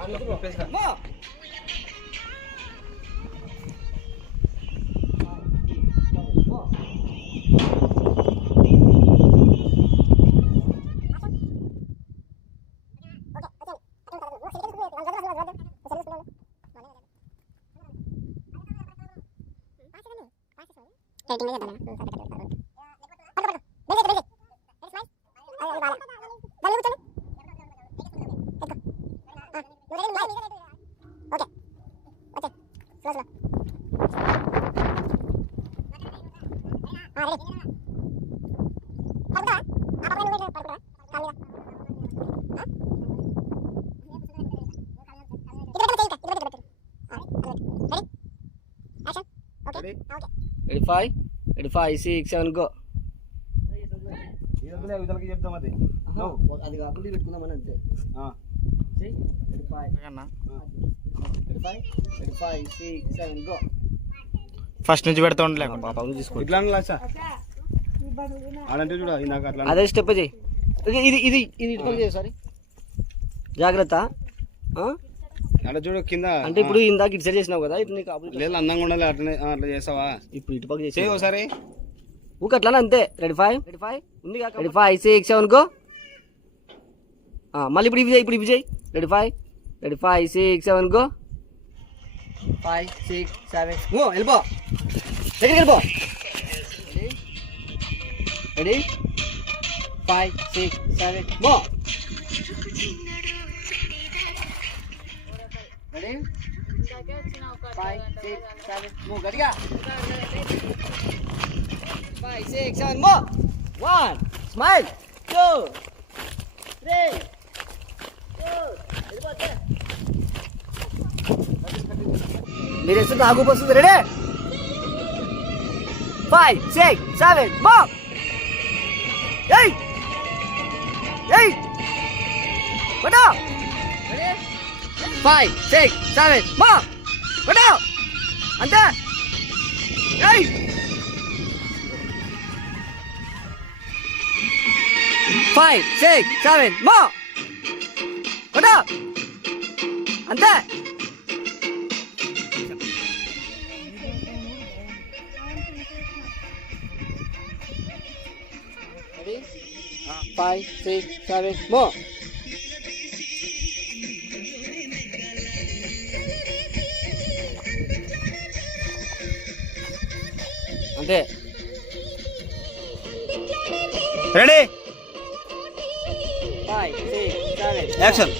Ready, 5, 6, 7, go. చెప్తాం అది అది కాకుండా పెట్టుకుందామని అంతే. Ready, 5, 6, 7, go. ఫస్ట్ నుంచి పెడతా ఉండలే పాప తీసుకో. ఇట్లా అదంటే చూడ ఇందాక అట్లా అదే స్టెప్ చేయి. ఇది ఇది ఇది ఇటు చేయి. సారీ, జాగ్రత్త. అట్లా చూడు కింద. అంటే ఇప్పుడు ఇందాక ఇటు సైడ్ చేసినావు కదా, ఇటు నీకు లేదు అందంగా ఉండాలి. అట్లనే అట్లా చేస్తావా? ఇప్పుడు ఇటు పక్క చేసి ఒకసారి ఊక అట్లా అంతే. రెడీ 5 ఉంది. Ready 5, 6, 7, go. మళ్ళీ ఇప్పుడు ఇవి చేయి. ఇప్పుడు ఇవి చేయి. Ready 5, 6, 7, go. 5, 6, 7, గో. వెళ్ళిపో, దగ్గరికి వెళ్ళిపో. Ready 5, 6, 7, go. Ready 5, 6, 7, go. గట్టిగా 5, 6, 7, more. 1, smile. 2, 3, 4. మీరు ఎప్పుడు ఆగు వస్తుంది. Ready 5, 6, 7, more. 8, 8. పట్టు. 5, 6, 7, more. పట్టు. అంతే. 8. 5, 6, 7, more. పట్టు. అంతే. Ready? 5, 6, 7, more. అంతే. Ready 5, 6, 7, action.